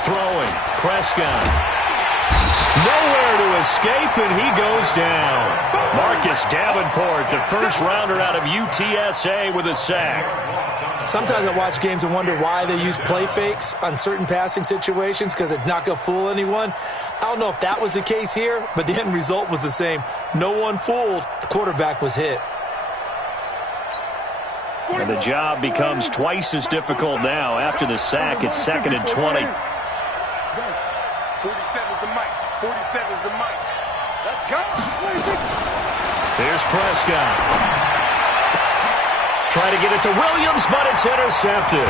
Throwing, Prescott. Nowhere to escape, and he goes down. Marcus Davenport, the first rounder out of UTSA with a sack. Sometimes I watch games and wonder why they use play fakes on certain passing situations because it's not going to fool anyone. I don't know if that was the case here, but the end result was the same. No one fooled. The quarterback was hit. And the job becomes twice as difficult now. After the sack, it's 2nd and 20. 47's the mic. 47's the mic. Let's go. Here's Prescott. Trying to get it to Williams, but it's intercepted.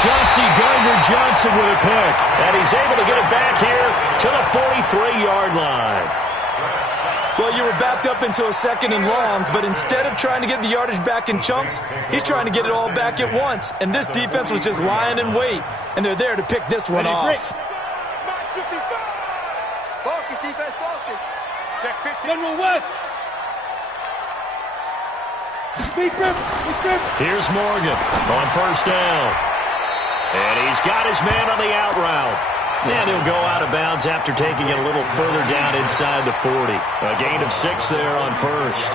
Chauncey Gardner-Johnson with a pick. And he's able to get it back here to the 43-yard line. Well, you were backed up into a 2nd and long, but instead of trying to get the yardage back in chunks, he's trying to get it all back at once. And this defense was just lying in wait, and they're there to pick this one off. Focus, defense, focus. Check 50. General West. Here's Morgan on first down. And he's got his man on the out route. And he'll go out of bounds after taking it a little further down inside the 40. A gain of 6 there on first.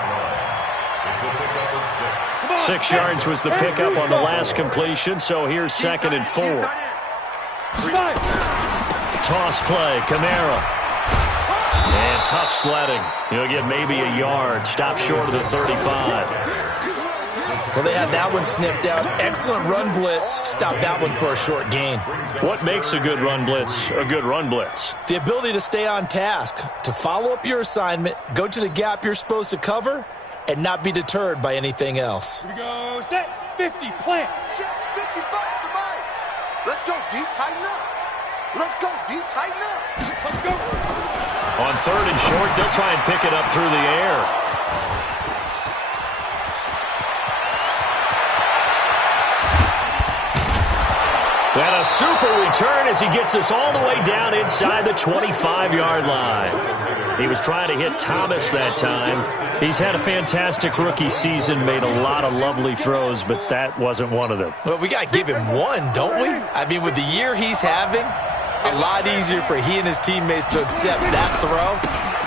6 yards was the pickup on the last completion, so here's 2nd and 4. Toss play, Kamara. And tough sledding. He'll get maybe a yard. Stop short of the 35. Well, they had that one sniffed out. Excellent run blitz. Stopped that one for a short gain. What makes a good run blitz a good run blitz? The ability to stay on task, to follow up your assignment, go to the gap you're supposed to cover, and not be deterred by anything else. Here we go. Set. 50. Plant. Check 55 the mic. Let's go deep, tighten up. Let's go deep, tighten up. Let's go. On 3rd and short, they'll try and pick it up through the air. And a super return as he gets us all the way down inside the 25-yard line. He was trying to hit Thomas that time. He's had a fantastic rookie season, made a lot of lovely throws, but that wasn't one of them. Well, we got to give him one, don't we? I mean, with the year he's having, a lot easier for he and his teammates to accept that throw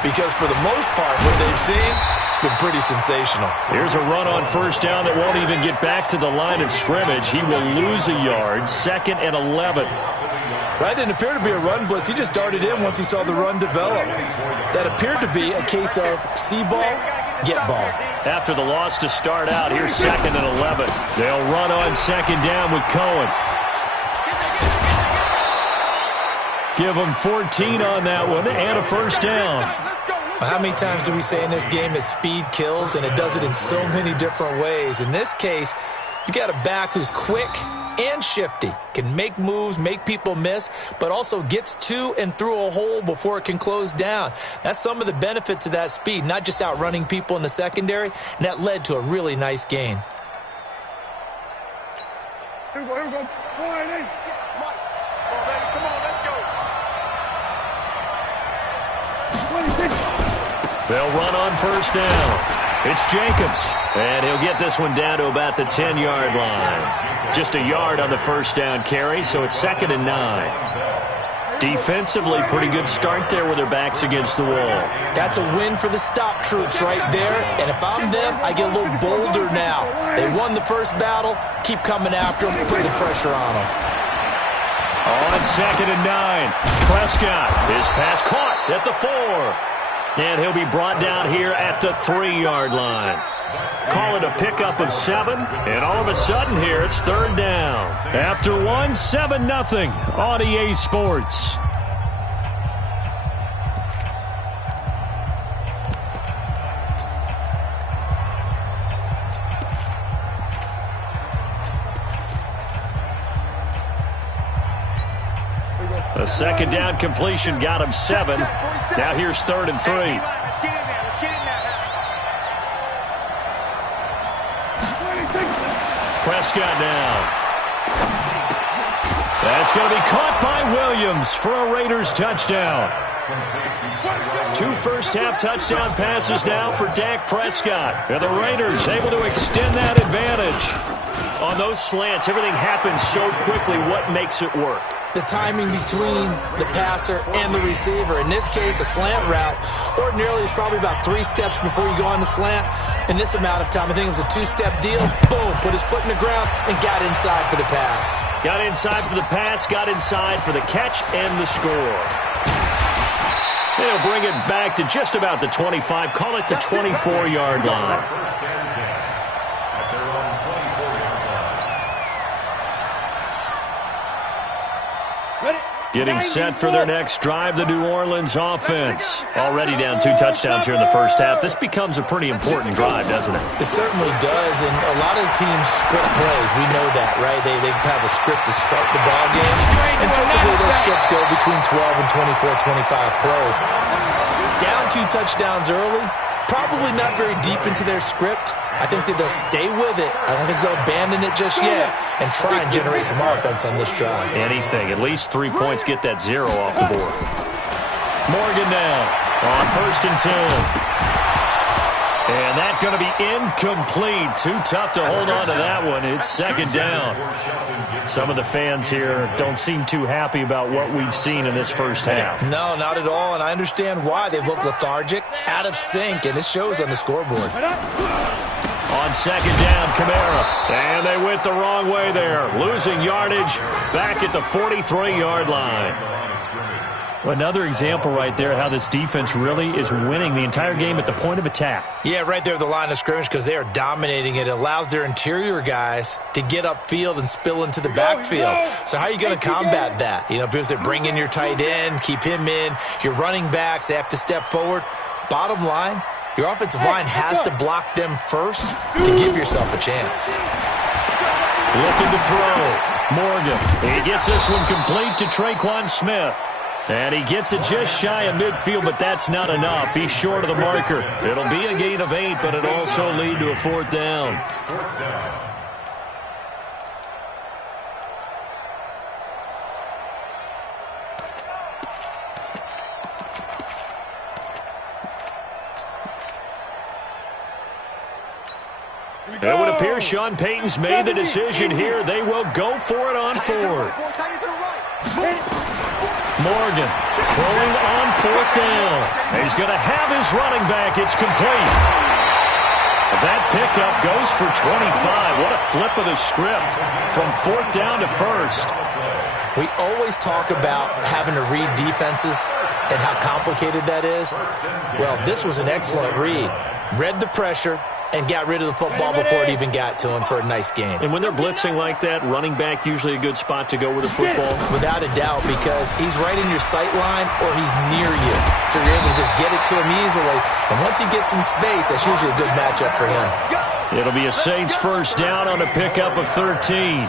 because for the most part, what they've seen, it's been pretty sensational. Here's a run on first down that won't even get back to the line of scrimmage. He will lose a yard. 2nd and 11. That didn't appear to be a run blitz. He just darted in once he saw the run develop. That appeared to be a case of see ball, get ball. After the loss to start out, here's 2nd and 11. They'll run on 2nd down with Cohen. Give them 14 on that one and a first down. How many times do we say in this game that speed kills, and it does it in so many different ways? In this case, you got a back who's quick and shifty, can make moves, make people miss, but also gets to and through a hole before it can close down. That's some of the benefits of that speed, not just outrunning people in the secondary, and that led to a really nice gain. Here we go. Here we go. Come on, let's go. They'll run on first down. It's Jacobs, and he'll get this one down to about the 10-yard line. Just a yard on the first down carry, so it's 2nd and 9. Defensively, pretty good start there with their backs against the wall. That's a win for the stop troops right there, and if I'm them, I get a little bolder now. They won the first battle, keep coming after them, put the pressure on them. On 2nd and 9, Prescott, his pass caught at the 4. And he'll be brought down here at the 3-yard line. Call it a pickup of 7, and all of a sudden here it's 3rd down. After 1, 7-0 on EA Sports. A 2nd down completion got him 7. Now here's 3rd and 3. Prescott now. That's going to be caught by Williams for a Raiders touchdown. 2 first-half touchdown passes now for Dak Prescott. And the Raiders able to extend that advantage. On those slants, everything happens so quickly. What makes it work? The timing between the passer and the receiver. In this case, a slant route ordinarily is probably about 3 steps before you go on the slant. In this amount of time, I think it was a 2-step deal. Boom, put his foot in the ground and got inside for the pass. Got inside for the pass, got inside for the catch and the score. They'll bring it back to just about the 25. Call it the 24-yard line. Getting set for their next drive, the New Orleans offense. Already down 2 touchdowns here in the first half. This becomes a pretty important drive, doesn't it? It certainly does, and a lot of the teams script plays. We know that, right? They have a script to start the ball game, and typically those scripts go between 12 and 24, 25 plays. Down 2 touchdowns early, probably not very deep into their script. I think that they'll stay with it. I don't think they'll abandon it just yet and try and generate some offense on this drive. Anything. At least 3 points, get that 0 off the board. Morgan now on 1st and 10. And that's going to be incomplete. Too tough to hold on to that one. It's 2nd down. Some of the fans here don't seem too happy about what we've seen in this first half. No, not at all, and I understand why. They've looked lethargic, out of sync, and it shows on the scoreboard. On 2nd down, Kamara. And they went the wrong way there. Losing yardage back at the 43-yard line. Another example right there how this defense really is winning the entire game at the point of attack. Yeah, right there at the line of scrimmage because they are dominating it. It allows their interior guys to get upfield and spill into the backfield. So how are you going to combat that? You know, because they bring in your tight end, keep him in. Your running backs, they have to step forward. Bottom line, your offensive line has to block them first to give yourself a chance. Looking to throw. Morgan. He gets this one complete to Traquan Smith. And he gets it just shy of midfield, but that's not enough. He's short of the marker. It'll be a gain of 8, but it'll also lead to a 4th down. It would appear Sean Payton's made the decision here. They will go for it on 4th. Morgan throwing on 4th down. He's going to have his running back. It's complete. That pickup goes for 25. What a flip of the script from 4th down to 1st. We always talk about having to read defenses and how complicated that is. Well, this was an excellent read. Read the pressure and got rid of the football before it even got to him for a nice game. And when they're blitzing like that, running back usually a good spot to go with the football? Without a doubt, because he's right in your sight line or he's near you. So you're able to just get it to him easily. And once he gets in space, that's usually a good matchup for him. It'll be a Saints 1st down on a pickup of 13.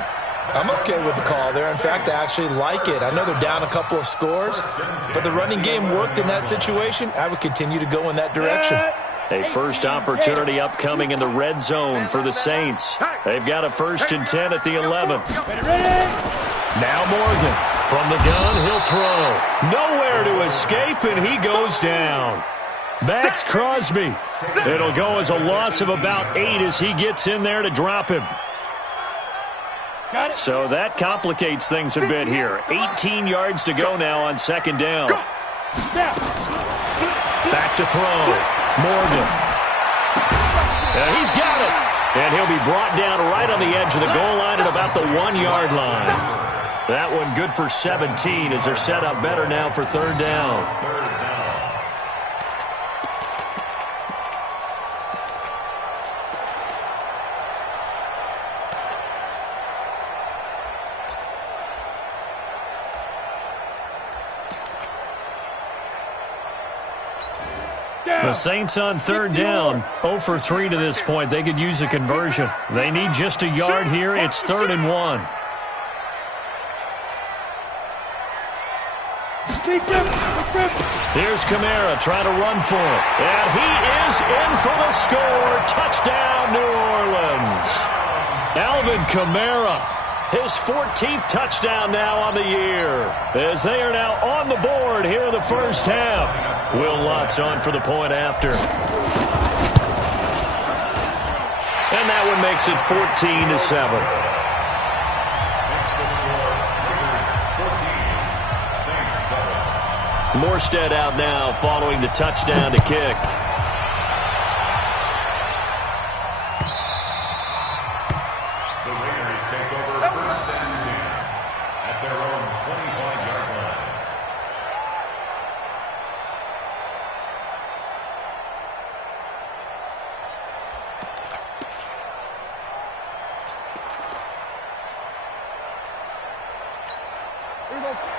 I'm okay with the call there. In fact, I actually like it. I know they're down a couple of scores, but the running game worked in that situation. I would continue to go in that direction. A first opportunity upcoming in the red zone for the Saints. They've got a 1st and 10 at the 11. Now Morgan from the gun. He'll throw. Nowhere to escape, and he goes down. Max Crosby. It'll go as a loss of about 8 as he gets in there to drop him. So that complicates things a bit here. 18 yards to go now on 2nd down. Back to throw. Morgan. He's got it. And he'll be brought down right on the edge of the goal line at about the 1-yard line. That one good for 17 as they're set up better now for 3rd down. The Saints on 3rd down, 0 for 3 to this point. They could use a conversion. They need just a yard here. It's 3rd and 1. Here's Kamara trying to run for it. And he is in for the score. Touchdown, New Orleans. Alvin Kamara. His 14th touchdown now on the year, as they are now on the board here in the first half. Will Lutz on for the point after. And that one makes it 14-7. Morstead out now following the touchdown to kick. The Raiders take over first and 10 at their own 25-yard line.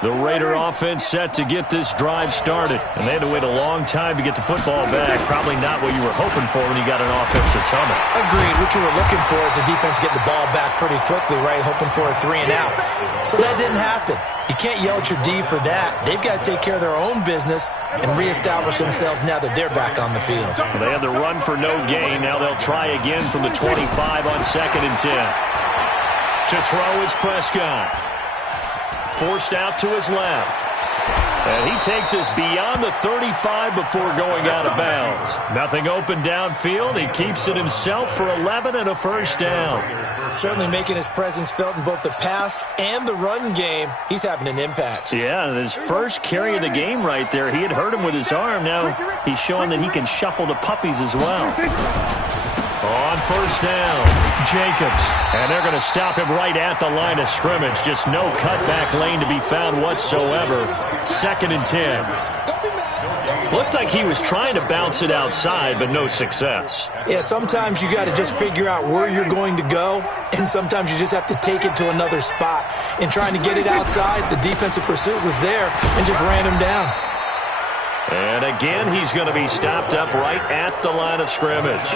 The Raider offense set to get this drive started. And they had to wait a long time to get the football back. Probably not what you were hoping for when you got an offense that's humming. Agreed. What you were looking for is the defense getting the ball back pretty quickly, right? Hoping for a 3-and-out. So that didn't happen. You can't yell at your D for that. They've got to take care of their own business and reestablish themselves now that they're back on the field. Well, they had the run for no gain. Now they'll try again from the 25 on 2nd and 10. To throw is Prescott. Forced out to his left. And he takes us beyond the 35 before going out of bounds. Nothing open downfield. He keeps it himself for 11 and a first down. Certainly making his presence felt in both the pass and the run game. He's having an impact. Yeah, and his first carry of the game right there, he had hurt him with his arm. Now he's showing that he can shuffle the puppies as well. On first down, Jacobs. And they're going to stop him right at the line of scrimmage. Just no cutback lane to be found whatsoever. 2nd and 10. Looked like he was trying to bounce it outside, but no success. Yeah, sometimes you got to just figure out where you're going to go, and sometimes you just have to take it to another spot. In trying to get it outside, the defensive pursuit was there and just ran him down. And again, he's going to be stopped up right at the line of scrimmage.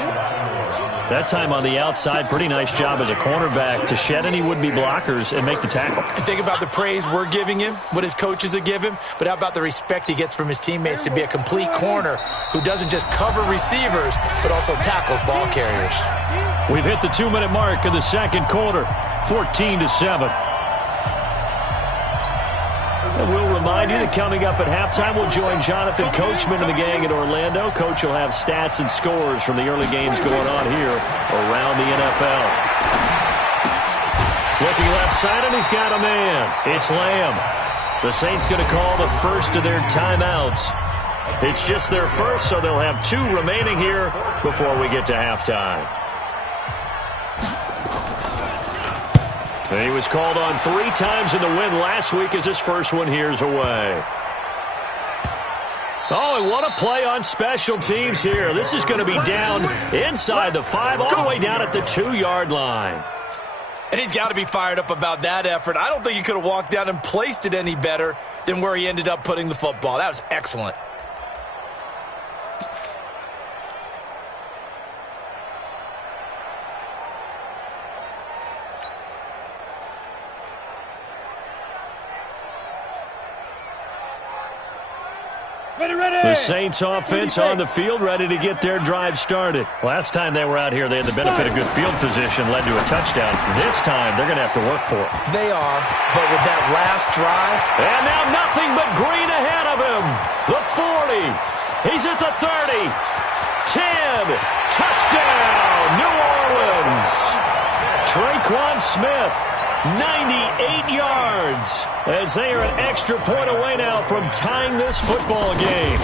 That time on the outside, pretty nice job as a cornerback to shed any would-be blockers and make the tackle. And think about the praise we're giving him, what his coaches are giving, but how about the respect he gets from his teammates to be a complete corner who doesn't just cover receivers, but also tackles ball carriers. We've hit the 2-minute mark of the second quarter, 14-7. And we'll remind you that coming up at halftime, we'll join Jonathan Coachman and the gang in Orlando. Coach will have stats and scores from the early games going on here around the NFL. Looking left side, and he's got a man. It's Lamb. The Saints going to call the first of their timeouts. It's just their first, so they'll have 2 remaining here before we get to halftime. And he was called on 3 times in the win last week as his first one here's away. Oh, and what a play on special teams here. This is going to be down inside the 5, all the way down at the 2-yard line. And he's got to be fired up about that effort. I don't think he could have walked down and placed it any better than where he ended up putting the football. That was excellent. The Saints offense on the field, ready to get their drive started. Last time they were out here, they had the benefit of good field position, led to a touchdown. This time, they're going to have to work for it. They are, but with that last drive. And now nothing but green ahead of him. The 40. He's at the 30. 10. Touchdown, New Orleans. Traquan Smith. 98 yards as they are an extra point away now from tying this football game.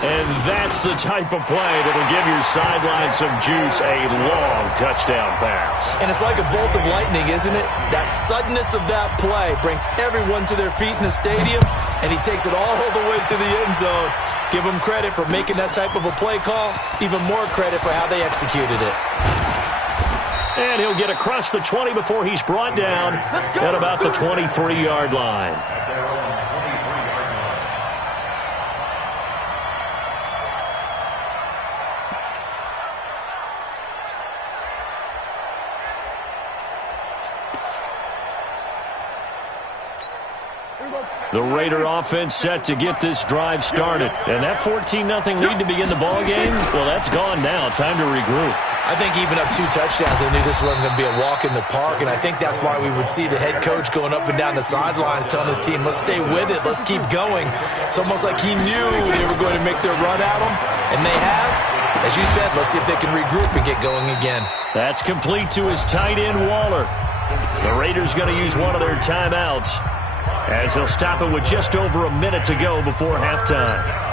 And that's the type of play that will give your sideline some juice, a long touchdown pass. And it's like a bolt of lightning, isn't it? That suddenness of that play brings everyone to their feet in the stadium, and he takes it all the way to the end zone. Give him credit for making that type of a play call, even more credit for how they executed it. And he'll get across the 20 before he's brought down at about the 23-yard line. Here we go. The Raider offense set to get this drive started. And that 14-0 lead to begin the ball game, well, that's gone now. Time to regroup. I think even up 2 touchdowns, they knew this wasn't going to be a walk in the park, and I think that's why we would see the head coach going up and down the sidelines telling his team, let's stay with it, let's keep going. It's almost like he knew they were going to make their run at him, and they have. As you said, let's see if they can regroup and get going again. That's complete to his tight end, Waller. The Raiders going to use one of their timeouts as they'll stop it with just over a minute to go before halftime.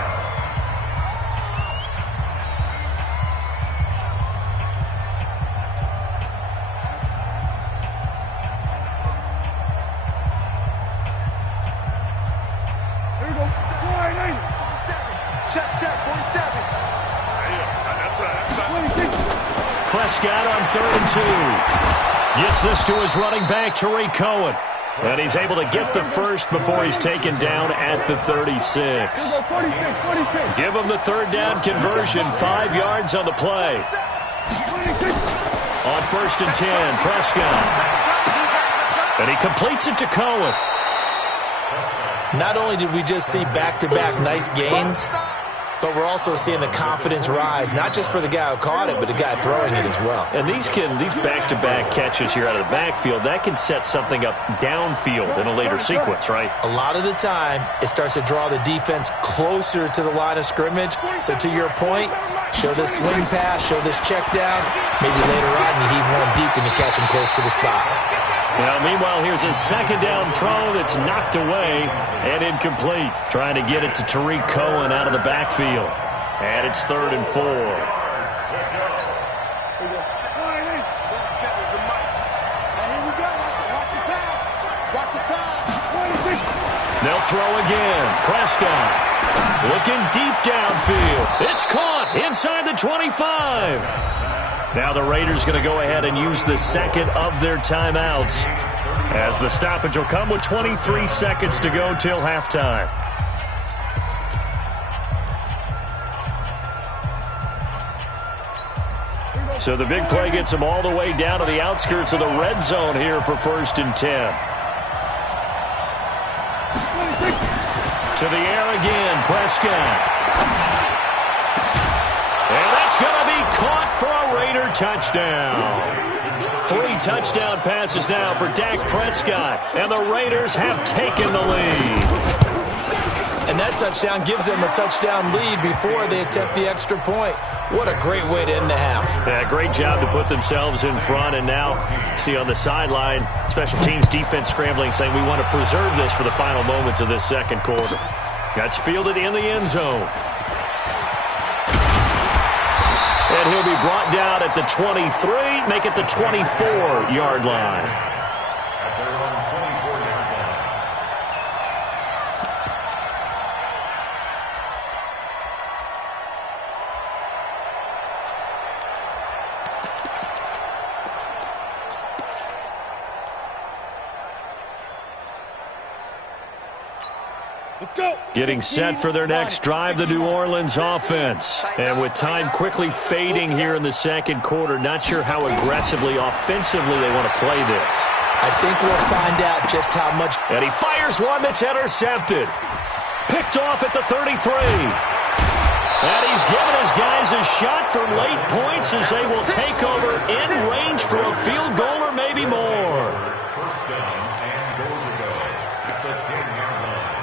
Prescott on 3rd and 2. Gets this to his running back, Tarik Cohen. And he's able to get the first before he's taken down at the 36. Give him the 3rd down conversion, 5 yards on the play. On 1st and 10, Prescott. And he completes it to Cohen. Not only did we just see back-to-back nice gains, but we're also seeing the confidence rise, not just for the guy who caught it, but the guy throwing it as well. And these back-to-back catches here out of the backfield, that can set something up downfield in a later sequence, right? A lot of the time, it starts to draw the defense closer to the line of scrimmage. So to your point, show this swing pass, show this check down. Maybe later on you heave one deep and you catch him close to the spot. Well, meanwhile, here's a 2nd down throw that's knocked away and incomplete. Trying to get it to Tarik Cohen out of the backfield. And it's 3rd and 4. They'll throw again. Prescott looking deep downfield. It's caught inside the 25. Now the Raiders going to go ahead and use the 2nd of their timeouts as the stoppage will come with 23 seconds to go till halftime. So the big play gets them all the way down to the outskirts of the red zone here for 1st and 10. To the air again, Prescott. And that's going to be caught for a Raider touchdown. 3 touchdown passes now for Dak Prescott, and the Raiders have taken the lead. And that touchdown gives them a touchdown lead before they attempt the extra point. What a great way to end the half. Yeah, great job to put themselves in front, and now see on the sideline, special teams defense scrambling, saying we want to preserve this for the final moments of this 2nd quarter. That's fielded in the end zone. And he'll be brought down at the 23, make it the 24-yard line. Getting set for their next drive, the New Orleans offense. And with time quickly fading here in the 2nd quarter, not sure how aggressively, offensively they want to play this. I think we'll find out just how much. And he fires one that's intercepted. Picked off at the 33. And he's given his guys a shot for late points as they will take over in range for a field goal or maybe more. First down and goal to go. It's a 10-yard line.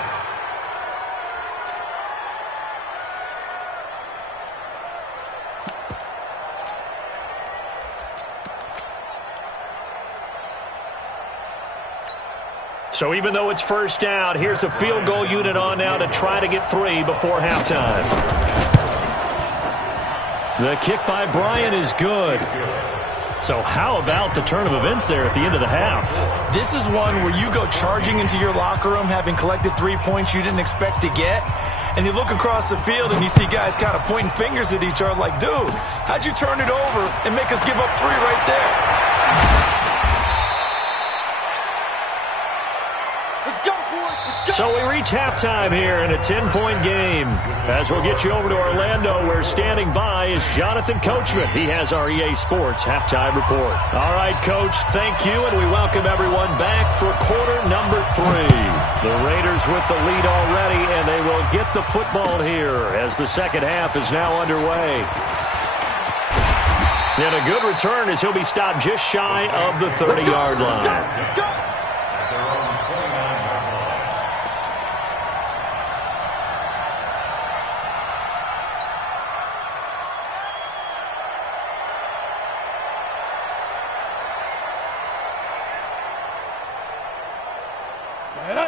So even though it's 1st down, here's the field goal unit on now to try to get 3 before halftime. The kick by Bryant is good. So how about the turn of events there at the end of the half? This is one where you go charging into your locker room having collected 3 points you didn't expect to get, and you look across the field and you see guys kind of pointing fingers at each other like, dude, how'd you turn it over and make us give up 3 right there? So we reach halftime here in a 10-point game. As we'll get you over to Orlando, where standing by is Jonathan Coachman. He has our EA Sports halftime report. All right, Coach, thank you, and we welcome everyone back for quarter number 3. The Raiders with the lead already, and they will get the football here as the second half is now underway. And a good return as he'll be stopped just shy of the 30-yard line.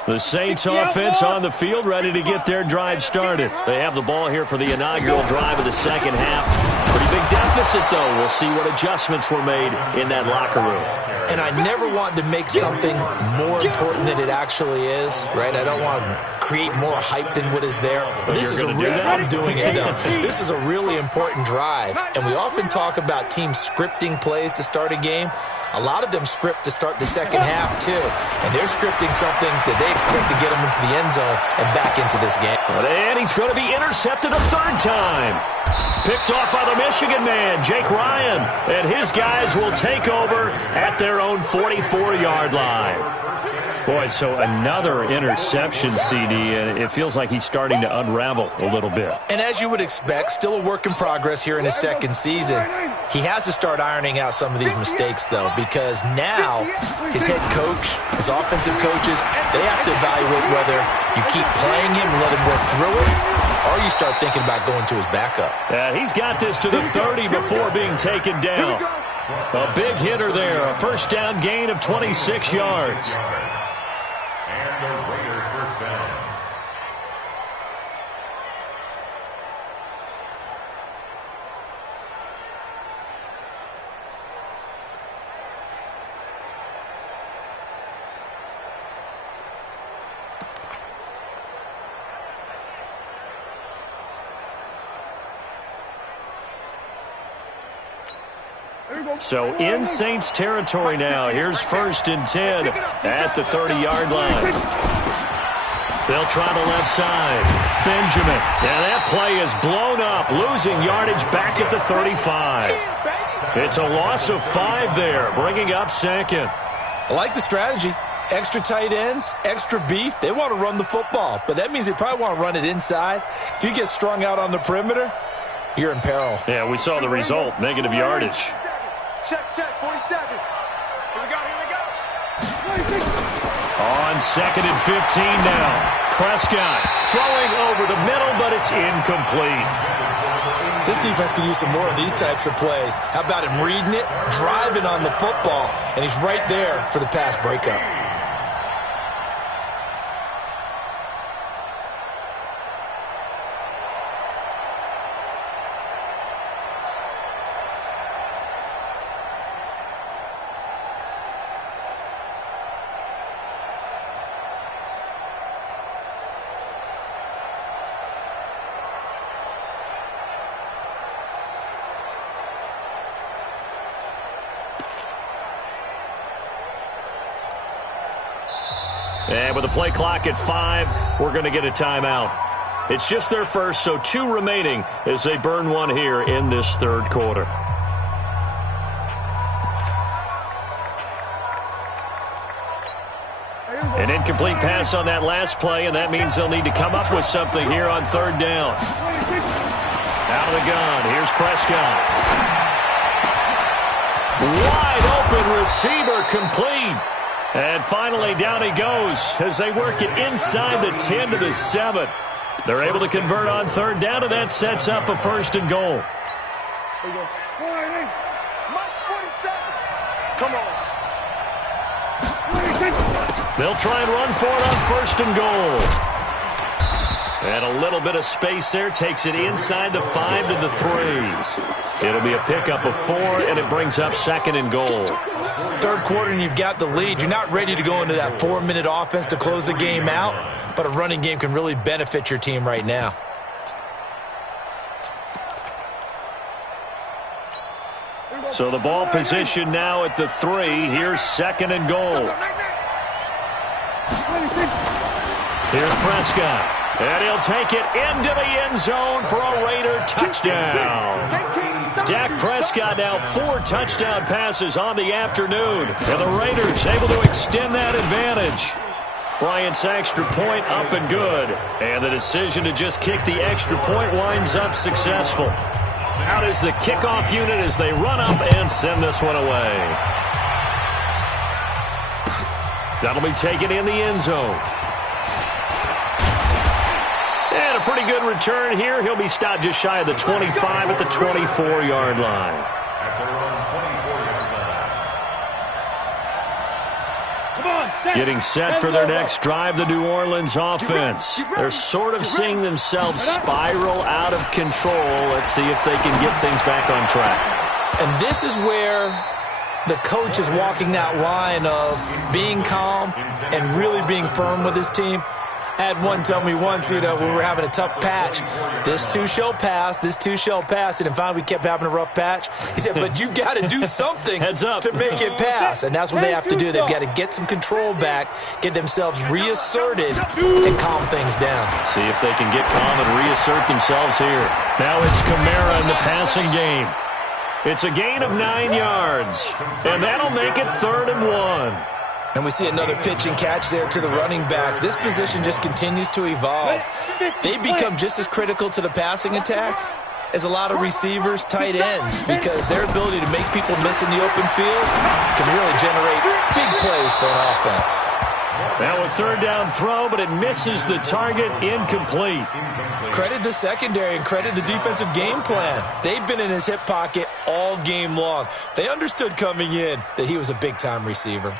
The Saints offense on the field, ready to get their drive started. They have the ball here for the inaugural drive of the second half. Pretty big deficit, though. We'll see what adjustments were made in that locker room. And I never want to make something more important than it actually is, right? I don't want to create more hype than what is there. But this is I'm doing it, though. This is a really important drive. And we often talk about teams scripting plays to start a game. A lot of them script to start the second half, too. And they're scripting something that they expect to get them into the end zone and back into this game. And he's going to be intercepted a third time. Picked off by the Michigan man, Jake Ryan. And his guys will take over at their own 44-yard line. Boy, so another interception, CD, and it feels like he's starting to unravel a little bit. And as you would expect, still a work in progress here in his second season. He has to start ironing out some of these mistakes, though, because now his head coach, his offensive coaches, they have to evaluate whether you keep playing him and let him work through it, or you start thinking about going to his backup. He's got this to the 30 before being taken down. A big hitter there, a first down gain of 26 yards. And the Raiders first down. So in Saints territory now. Here's 1st and 10 at the 30-yard line. They'll try the left side. Benjamin. And that play is blown up, losing yardage back at the 35. It's a loss of 5 there, bringing up 2nd. I like the strategy. Extra tight ends, extra beef. They want to run the football, but that means they probably want to run it inside. If you get strung out on the perimeter, you're in peril. Yeah, we saw the result, negative yardage. Check, 47. Here we go. On 2nd and 15 now. Prescott throwing over the middle, but it's incomplete. This defense can use some more of these types of plays. How about him reading it, driving on the football, and he's right there for the pass breakup. And with the play clock at 5, we're going to get a timeout. It's just their first, so 2 remaining as they burn one here in this third quarter. An incomplete pass on that last play, and that means they'll need to come up with something here on 3rd down. Out of the gun, here's Prescott. Wide open receiver, complete. And finally, down he goes as they work it inside the 10 to the 7. They're able to convert on 3rd down, and that sets up a 1st and goal. Mike 47. Come on. They'll try and run for it on 1st and goal. And a little bit of space there takes it inside the 5 to the 3. It'll be a pickup of 4, and it brings up 2nd and goal. Third quarter and you've got the lead. You're not ready to go into that 4-minute offense to close the game out, but a running game can really benefit your team right now. So the ball position now at the 3. Here's 2nd and goal. Here's Prescott. And he'll take it into the end zone for a Raider touchdown. Dak Prescott now 4 touchdown passes on the afternoon. And the Raiders able to extend that advantage. Bryant's extra point up and good. And the decision to just kick the extra point winds up successful. Out is the kickoff unit as they run up and send this one away. That'll be taken in the end zone. And a pretty good return here. He'll be stopped just shy of the 25 at the 24-yard line. Getting set for their next drive, the New Orleans offense. They're sort of seeing themselves spiral out of control. Let's see if they can get things back on track. And this is where the coach is walking that line of being calm and really being firm with his team. I had one tell me once, when we were having a tough patch, this too shall pass, this too shall pass. And finally we kept having a rough patch. He said, but you've got to do something to make it pass. And that's what they have to do. They've got to get some control back, get themselves reasserted, and calm things down. See if they can get calm and reassert themselves here. Now it's Kamara in the passing game. It's a gain of 9 yards. And that'll make it 3rd and 1. And we see another pitch and catch there to the running back. This position just continues to evolve. They become just as critical to the passing attack as a lot of receivers, tight ends, because their ability to make people miss in the open field can really generate big plays for an offense. Now a 3rd down throw, but it misses the target, incomplete. Credit the secondary and credit the defensive game plan. They've been in his hip pocket all game long. They understood coming in that he was a big-time receiver.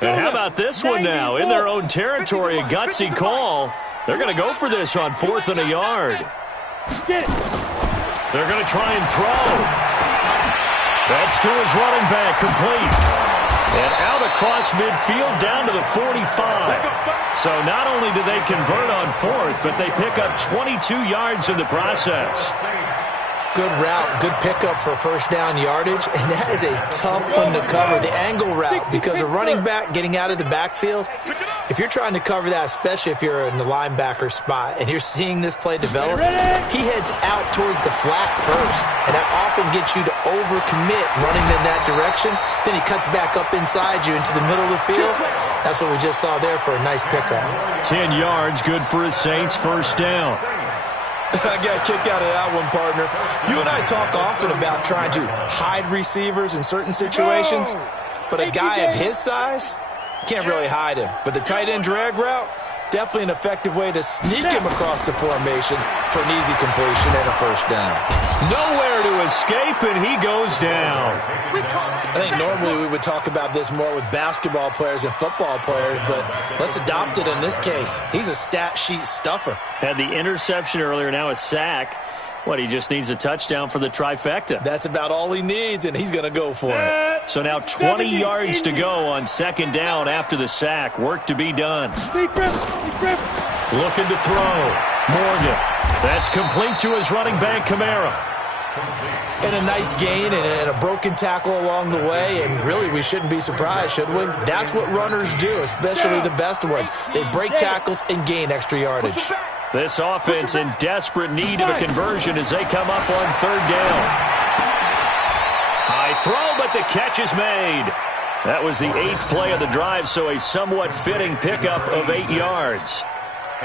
And how about this one now? In their own territory, a gutsy call. They're going to go for this on 4th and a yard. They're going to try and throw. That's to his running back, complete. And out across midfield down to the 45. So not only do they convert on 4th, but they pick up 22 yards in the process. Good route, good pickup for first down yardage, and that is a tough one to cover, the angle route, because a running back getting out of the backfield, if you're trying to cover that, especially if you're in the linebacker spot and you're seeing this play develop, he heads out towards the flat first, and that often gets you to overcommit running in that direction. Then he cuts back up inside you into the middle of the field. That's what we just saw there for a nice pickup. 10 yards, good for his Saints, first down. I got a kick out of that one, partner. You and I talk often about trying to hide receivers in certain situations, but a guy of his size, can't really hide him. But the tight end drag route, definitely an effective way to sneak him across the formation for an easy completion and a first down. Nowhere to escape, and he goes down. I think normally we would talk about this more with basketball players and football players, but let's adopt it in this case. He's a stat sheet stuffer. Had the interception earlier, now a sack. What, he just needs a touchdown for the trifecta. That's about all he needs, and he's going to go for it. So now 20 yards to go on 2nd down after the sack. Work to be done. Looking to throw. Morgan. That's complete to his running back, Kamara. And a nice gain and a broken tackle along the way, and really we shouldn't be surprised, should we? That's what runners do, especially the best ones. They break tackles and gain extra yardage. This offense in desperate need of a conversion as they come up on 3rd down. High throw, but the catch is made. That was the 8th play of the drive, so a somewhat fitting pickup of 8 yards.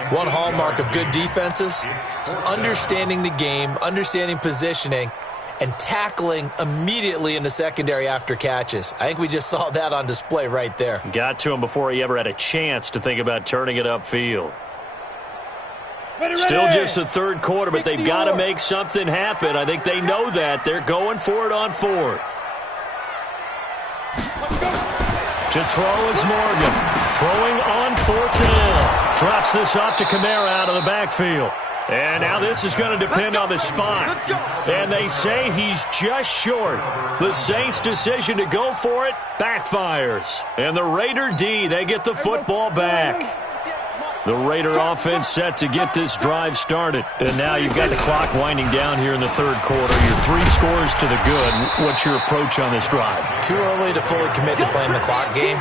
One hallmark of good defenses is understanding the game, understanding positioning, and tackling immediately in the secondary after catches. I think we just saw that on display right there. Got to him before he ever had a chance to think about turning it upfield. Still just the 3rd quarter, but they've got to make something happen. I think they know that. They're going for it on 4th. To throw is Morgan. Throwing on 4th down. Drops this off to Kamara out of the backfield. And now this is going to depend on the spot. And they say he's just short. The Saints' decision to go for it backfires. And the Raider D, they get the football back. The Raider offense set to get this drive started. And now you've got the clock winding down here in the third quarter. You're 3 scores to the good. What's your approach on this drive? Too early to fully commit to playing the clock game.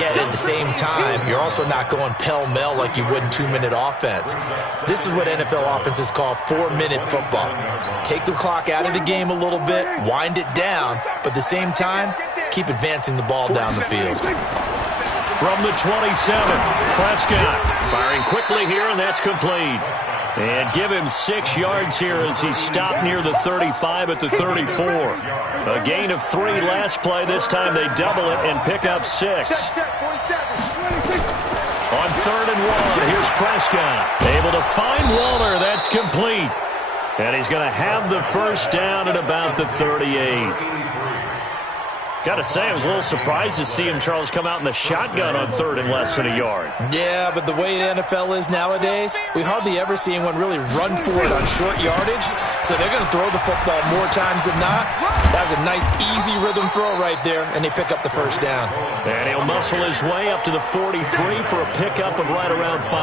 Yet at the same time, you're also not going pell-mell like you would in 2-minute offense. This is what NFL offenses call 4-minute football. Take the clock out of the game a little bit, wind it down, but at the same time, keep advancing the ball down the field. From the 27, Prescott firing quickly here, and that's complete. And give him 6 yards here as he stopped near the 35 at the 34. A gain of 3 last play. This time they double it and pick up 6. On 3rd and 1, here's Prescott. Able to find Waller. That's complete. And he's going to have the first down at about the 38. Got to say, I was a little surprised to see him, Charles, come out in the shotgun on 3rd and less than a yard. Yeah, but the way the NFL is nowadays, we hardly ever see anyone really run for it on short yardage. So they're going to throw the football more times than not. That was a nice, easy rhythm throw right there, and they pick up the first down. And he'll muscle his way up to the 43 for a pickup of right around 5. A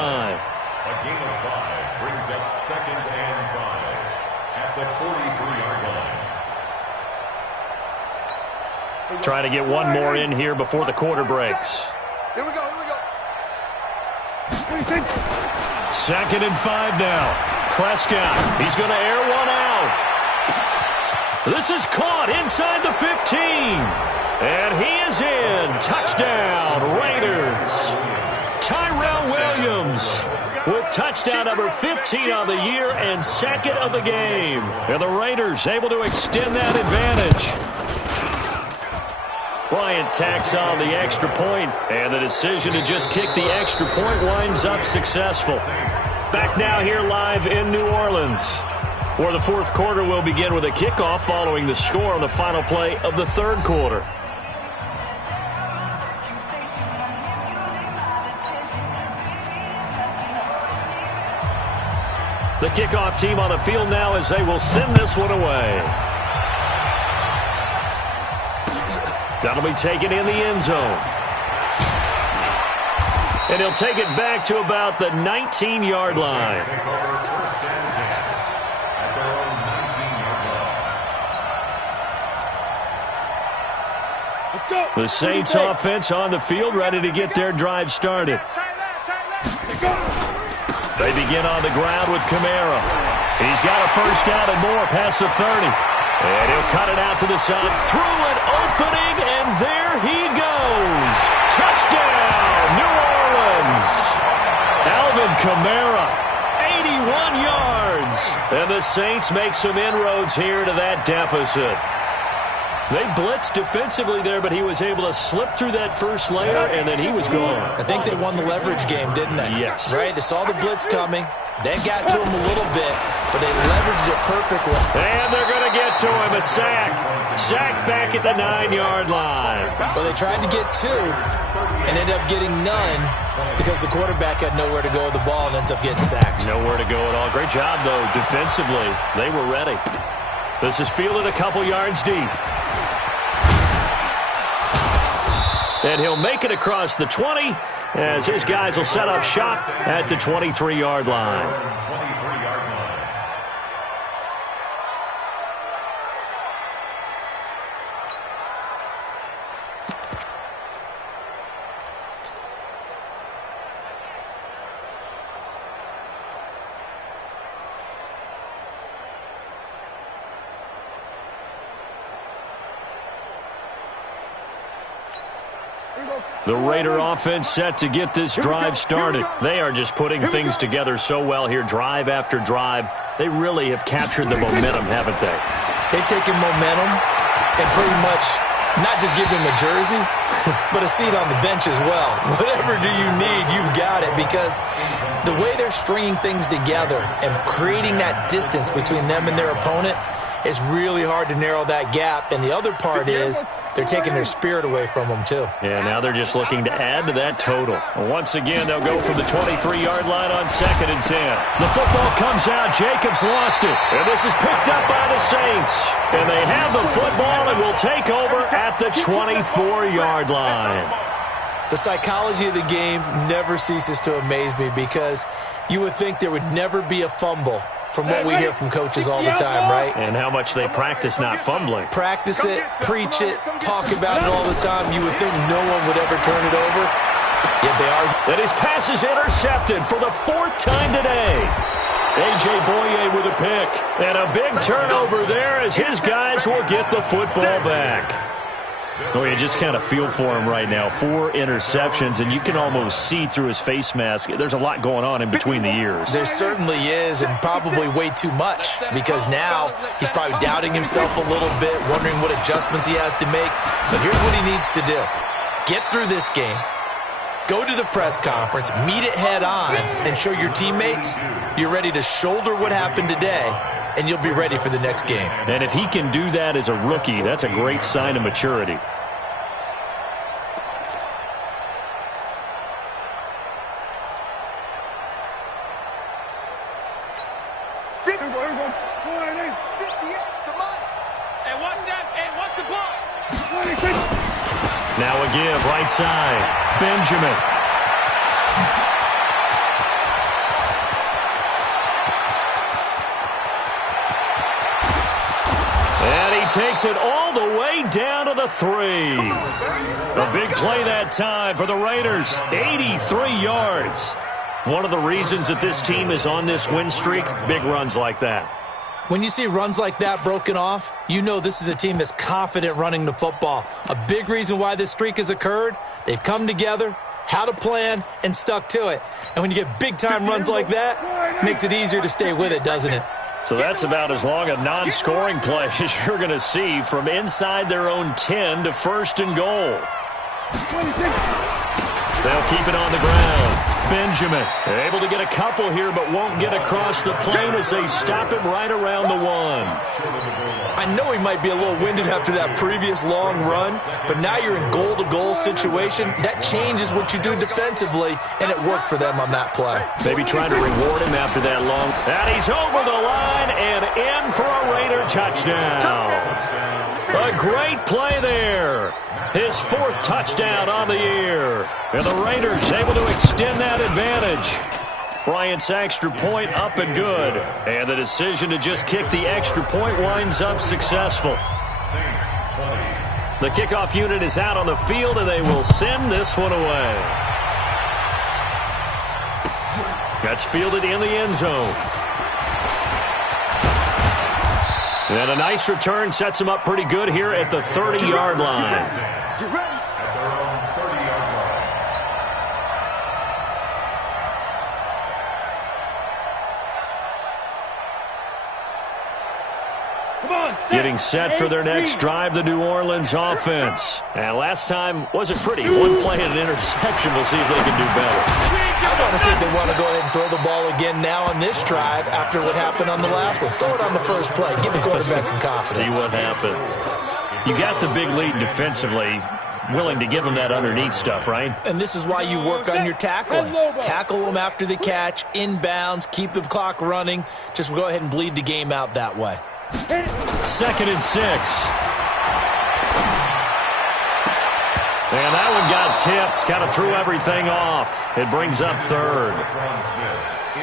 gain of 5 brings up 2nd and 5 at the 43-yard line. Trying to get one more in here before the quarter breaks. Here we go, here we go. 2nd and 5 now. Prescott, he's going to air one out. This is caught inside the 15. And he is in. Touchdown, Raiders. Tyrell Williams with touchdown number 15 on the year and 2nd of the game. And the Raiders able to extend that advantage. Bryant tacks on the extra point, and the decision to just kick the extra point winds up successful. Back now here live in New Orleans, where the 4th quarter will begin with a kickoff following the score on the final play of the 3rd quarter. The kickoff team on the field now as they will send this one away. That'll be taken in the end zone. And he'll take it back to about the 19-yard line. The Saints offense on the field, ready to get their drive started. They begin on the ground with Kamara. He's got a first down and more past the 30. And he'll cut it out to the side. Through an opening, and there he goes. Touchdown, New Orleans. Alvin Kamara, 81 yards. And the Saints make some inroads here to that deficit. They blitzed defensively there, but he was able to slip through that first layer, and then he was gone. I think they won the leverage game, didn't they? Yes. Right? They saw the blitz coming. That got to him a little bit, but they leveraged it perfectly. And they're going to get to him. A sack. Sack back at the 9-yard line. Well, they tried to get 2 and ended up getting none because the quarterback had nowhere to go with the ball and ends up getting sacked. Nowhere to go at all. Great job, though, defensively. They were ready. This is fielded a couple yards deep. And he'll make it across the 20 as his guys will set up shop at the 23-yard line. The Raider offense set to get this drive started. They are just putting things together so well here, drive after drive. They really have captured the momentum, haven't they? They've taken momentum and pretty much not just give him a jersey, but a seat on the bench as well. Whatever do you need, you've got it, because the way they're stringing things together and creating that distance between them and their opponent, it's really hard to narrow that gap. And the other part is they're taking their spirit away from them, too. Yeah, now they're just looking to add to that total. Once again, they'll go from the 23-yard line on 2nd and 10. The football comes out. Jacobs lost it. And this is picked up by the Saints. And they have the football and will take over at the 24-yard line. The psychology of the game never ceases to amaze me because you would think there would never be a fumble from what we hear from coaches all the time, right? And how much they practice not fumbling. Practice it, preach it, talk about it all the time. You would think no one would ever turn it over, yet they are. And his pass is intercepted for the 4th time today. A.J. Boye with a pick. And a big turnover there as his guys will get the football back. Oh, you just kind of feel for him right now. 4 interceptions, and you can almost see through his face mask. There's a lot going on in between the ears. There certainly is, and probably way too much, because now he's probably doubting himself a little bit, wondering what adjustments he has to make. But here's what he needs to do. Get through this game, go to the press conference, meet it head on, and show your teammates you're ready to shoulder what happened today, and you'll be ready for the next game. And if he can do that as a rookie, that's a great sign of maturity. Now a give, right side. Benjamin. And he takes it all the way down to the 3. A big play that time for the Raiders. 83 yards. One of the reasons that this team is on this win streak, big runs like that. When you see runs like that broken off, you know this is a team that's confident running the football. A big reason why this streak has occurred, they've come together, had a plan, and stuck to it. And when you get big-time runs like that, it makes it easier to stay with it, doesn't it? So that's about as long a non-scoring play as you're going to see from inside their own 10 to 1st and goal. They'll keep it on the ground. Benjamin able to get a couple here, but won't get across the plane as they stop him right around the 1. I know he might be a little winded after that previous long run, but now you're in goal-to-goal situation. That changes what you do defensively, and it worked for them on that play. Maybe trying to reward him after that long. And he's over the line and in for a Raider touchdown. A great play there. His 4th touchdown on the year. And the Raiders able to extend that advantage. Bryant's extra point up and good. And the decision to just kick the extra point winds up successful. The kickoff unit is out on the field, and they will send this one away. That's fielded in the end zone. And a nice return sets him up pretty good here at the 30-yard line. You ready? At their own 30-yard line. Come on, Getting set for their next drive, the New Orleans offense. And last time wasn't pretty. One play and an interception. We'll see if they can do better. I want to see if they want to go ahead and throw the ball again now on this drive after what happened on the last one. Throw it on the first play. Give the quarterback some confidence. See what happens. You got the big lead defensively. Willing to give them that underneath stuff, right? And this is why you work on your tackling. Tackle them after the catch, inbounds, keep the clock running. Just go ahead and bleed the game out that way. 2nd and 6. And that one got tipped. Kind of threw everything off. It brings up 3rd.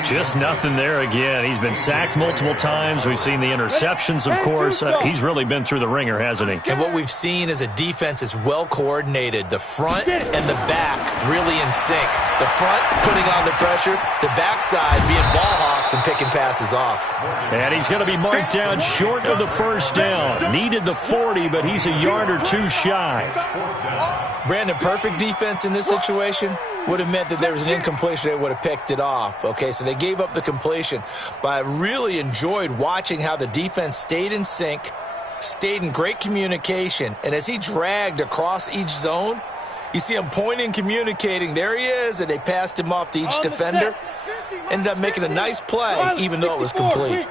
Just nothing there again. He's been sacked multiple times. We've seen the interceptions, of course. He's really been through the ringer, hasn't he? And what we've seen is a defense that's well coordinated. The front and the back really in sync. The front putting on the pressure. The backside being ball hawks and picking passes off. And he's going to be marked down short of the 1st down. Needed the 40, but he's a yard or 2 shy. Brandon, perfect defense in this situation would have meant that there was an incompletion. They would have picked it off. Okay, so they gave up the completion. But I really enjoyed watching how the defense stayed in sync, stayed in great communication, and as he dragged across each zone, you see him pointing, communicating. There he is, and they passed him off to each defender. Ended up making a nice play, even though it was complete.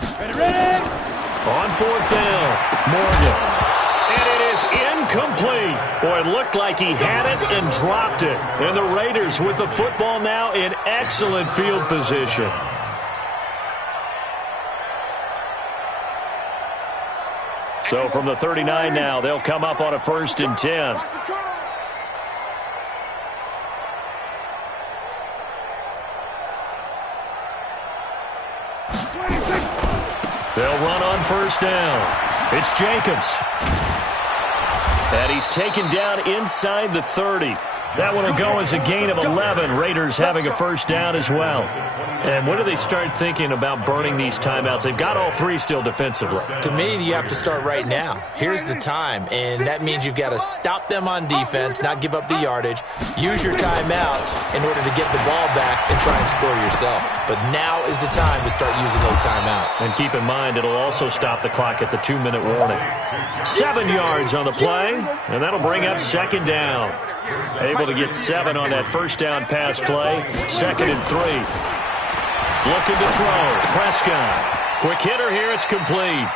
On 4th down, Morgan. And it is incomplete. Boy, it looked like he had it and dropped it. And the Raiders with the football now in excellent field position. So from the 39 now, they'll come up on a 1st and 10. They'll run on first down. It's Jacobs. And he's taken down inside the 30. That one will go as a gain of 11. Raiders having a first down as well. And when do they start thinking about burning these timeouts? They've got all three still defensively. To me, you have to start right now. Here's the time, and that means you've got to stop them on defense, not give up the yardage, use your timeouts in order to get the ball back and try and score yourself. But now is the time to start using those timeouts. And keep in mind, it'll also stop the clock at the 2-minute warning. 7 yards on the play, and that'll bring up second down. Able to get 7 on that first down pass play. 2nd and 3. Looking to throw. Prescott. Quick hitter here. It's complete.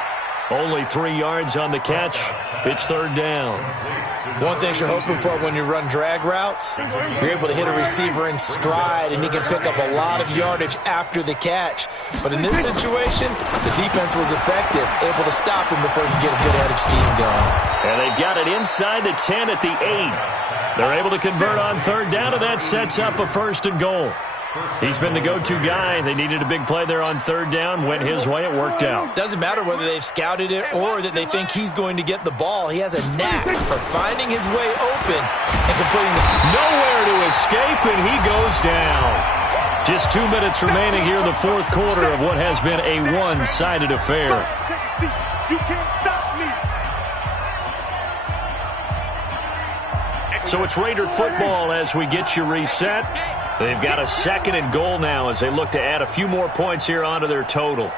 Only 3 yards on the catch. It's third down. One thing you're hoping for when you run drag routes, you're able to hit a receiver in stride, and he can pick up a lot of yardage after the catch. But in this situation, the defense was effective, able to stop him before he could get a good head of steam going. And they've got it inside the 10 at the 8. They're able to convert on third down, and that sets up a first and goal. He's been the go-to guy. They needed a big play there on third down. Went his way. It worked out. Doesn't matter whether they've scouted it or that they think he's going to get the ball. He has a knack for finding his way open and completing it. Nowhere to escape, and he goes down. Just 2 minutes remaining here in the fourth quarter of what has been a one-sided affair. Take a seat. You can't stop me. So it's Raider football as we get you reset. They've got a 2nd and goal now as they look to add a few more points here onto their total.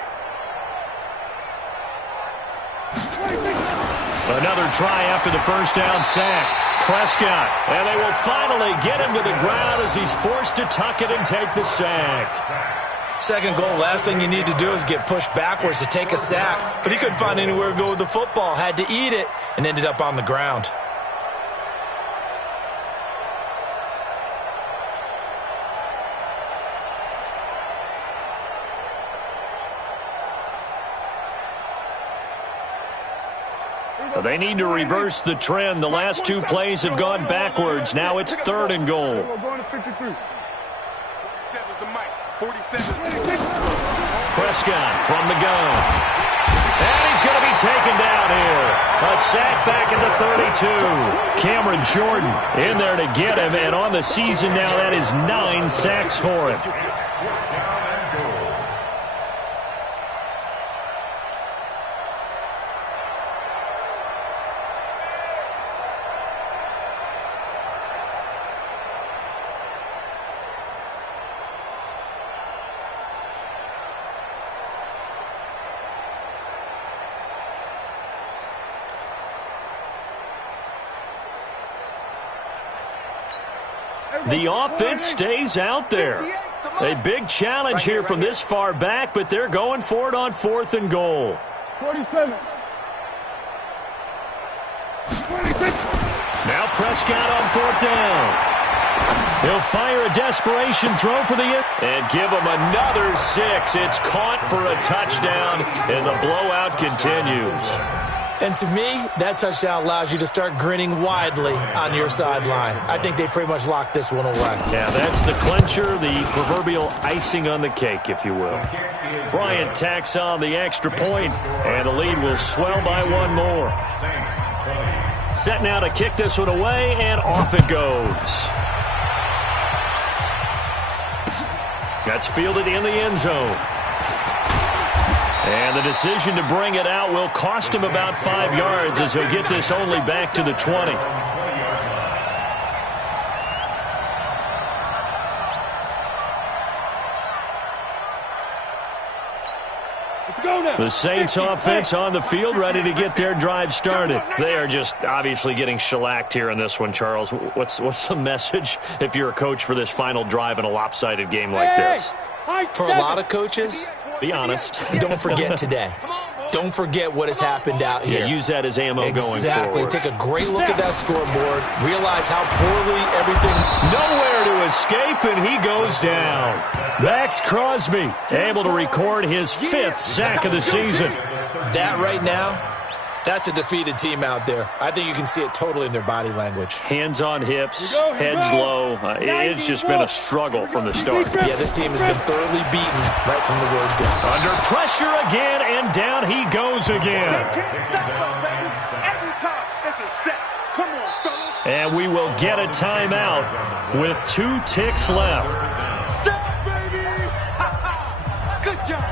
Another try after the first down sack. Prescott, and they will finally get him to the ground as he's forced to tuck it and take the sack. Second goal, last thing you need to do is get pushed backwards to take a sack. But he couldn't find anywhere to go with the football, had to eat it, and ended up on the ground. They need to reverse the trend. The last 2 plays have gone backwards. Now it's 3rd and goal. We're going to 53. 47's the mic. 47's Prescott from the gun. And he's going to be taken down here. A sack back at the 32. Cameron Jordan in there to get him. And on the season now, that is 9 sacks for him. The offense stays out there. A big challenge here from this far back, but they're going for it on 4th and goal. 47. 26. Now Prescott on 4th down. He'll fire a desperation throw for the end and give him another 6. It's caught for a touchdown, and the blowout continues. And to me, that touchdown allows you to start grinning widely on your sideline. I think they pretty much locked this one away. Yeah, that's the clincher, the proverbial icing on the cake, if you will. Bryant tacks on the extra point, and the lead will swell by 1 more. Set now to kick this one away, and off it goes. That's fielded in the end zone. And the decision to bring it out will cost him about 5 yards as he'll get this only back to the 20. Let's go now. The Saints offense on the field ready to get their drive started. They are just obviously getting shellacked here in this one, Charles. What's the message if you're a coach for this final drive in a lopsided game like this? For a lot of coaches, be honest. Don't forget today. Don't forget what has happened out here. Yeah, use that as ammo going forward. Exactly. Take a great look at that scoreboard. Realize how poorly everything... Nowhere to escape, and he goes down. Max Crosby able to record his 5th sack of the season. That right now That's a defeated team out there. I think you can see it totally in their body language. Hands on hips, heads low. It's just been a struggle from the start. Yeah, this team has been thoroughly beaten right from the word go. Under pressure again, and down he goes again. They can't stop us, baby. Every time, it's a set. Come on, fellas. And we will get a timeout with 2 ticks left. Set, baby! Good job.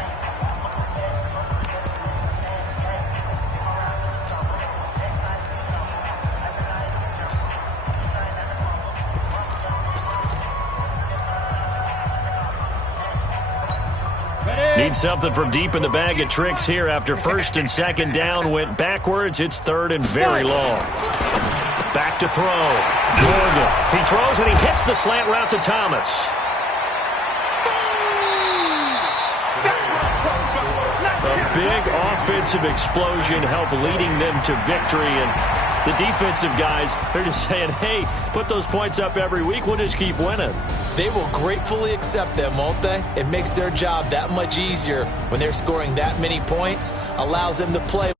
Need something from deep in the bag of tricks here after first and second down went backwards. It's third and very long. Back to throw. Morgan. He throws and he hits the slant route to Thomas. A big offensive explosion helped leading them to victory. And the defensive guys, they're just saying, hey, put those points up every week. We'll just keep winning. They will gratefully accept them, won't they? It makes their job that much easier when they're scoring that many points, allows them to play